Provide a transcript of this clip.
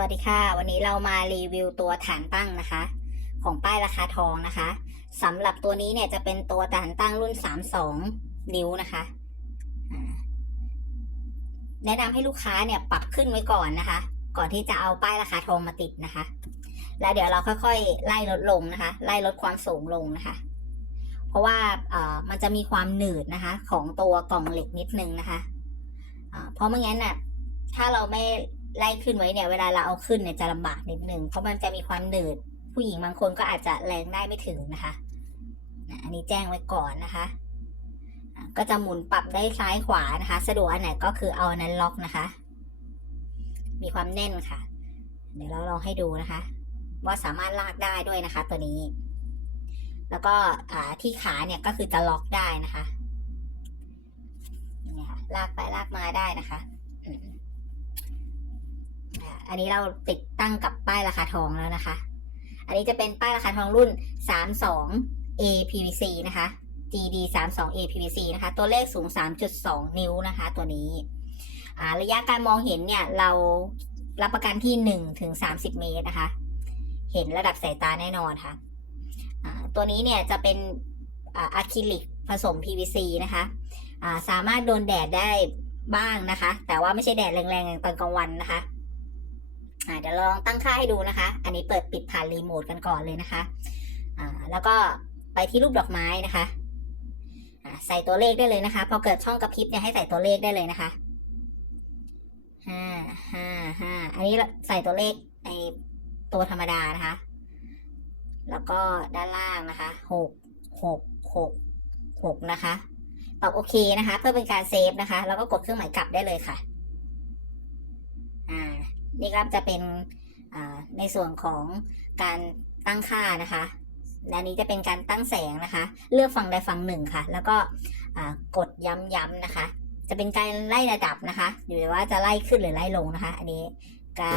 วัสดีค่ะ วันนี้เรามารีวิวตัวฐานตั้งนะคะ ของป้ายราคาทองนะคะสำหรับตัวนี้เนี่ยจะเป็นตัวฐานตั้งรุ่น 32 นิ้วนะคะแนะนำให้ลูกค้าเนี่ยปรับขึ้นไว้ก่อนนะคะ ก่อนที่จะเอาป้ายราคาทองมาติดนะคะ แล้วเดี๋ยวเราค่อยๆ ไล่ลดลงนะคะ ไล่ลดความสูงลงนะคะ เพราะว่าเอ่อมันจะมีความหนืดนะคะ ของตัวกล่องเหล็กนิดนึงนะคะเพราะไม่งั้นน่ะถ้าเราไม่ ไล่ขึ้นไว้เนี่ยเวลาเราเอาขึ้นเนี่ยจะลำบากนิดนึงเพราะมันจะมีความหนืด ผู้หญิงบางคนก็อาจจะแรงได้ไม่ถึงนะคะนะอันนี้แจ้งไว้ก่อนนะคะ ก็จะหมุนปรับได้ซ้ายขวานะคะ สะดวกอันไหนก็คือเอานั้นล็อกนะคะ มีความแน่นค่ะ เดี๋ยวเราลองให้ดูนะคะ ว่าสามารถลากได้ด้วยนะคะ ตัวนี้ แล้วก็ที่ขาเนี่ยก็คือจะล็อกได้นะคะนี่ค่ะลากไปลากมาได้นะคะ อันนี้เราติดตั้งกับป้ายราคาทองแล้วนะคะ อันนี้จะเป็นป้ายราคาทองรุ่น 32 APVC นะคะ GD 32 APVC นะคะ ตัวเลขสูง 3.2 นิ้วนะคะ ตัวนี้ระยะการมองเห็นเนี่ยเรารับประกันที่ 1 ถึง 30 เมตรนะคะ เห็นระดับสายตาแน่นอนค่ะตัวนี้เนี่ยจะเป็นอะคริลิกผสม PVC นะคะสามารถโดนแดดได้บ้างนะคะ แต่ว่าไม่ใช่แดดแรงๆอย่างตอนกลางวันนะคะ เดี๋ยวลองตั้งค่าให้ดูนะคะ อันนี้เปิดปิดผ่านรีโมทกันก่อนเลยนะคะอ่าแล้วก็ไปที่รูปดอกไม้นะคะอ่าใส่ตัวเลขได้เลยนะคะ พอเกิดช่องกระพริบเนี่ยให้ใส่ตัวเลขได้เลยนะคะห้าห้าห้าอันนี้ใส่ตัวเลขในตัวธรรมดานะคะ แล้วก็ด้านล่างนะคะหกหกหกหกนะคะตอบโอเคนะคะ เพื่อเป็นการเซฟนะคะ แล้วก็กดเครื่องหมายกลับได้เลยค่ะ นี่ก็จะเป็นในส่วนของการตั้งค่านะคะและนี้จะเป็นการตั้งแสงนะคะ เลือกฝั่งใดฝั่งหนึ่งค่ะ แล้วก็กดย้ำๆนะคะ จะเป็นการไล่ระดับนะคะ อยู่ว่าจะไล่ขึ้นหรือไล่ลงนะคะ อันนี้เก้า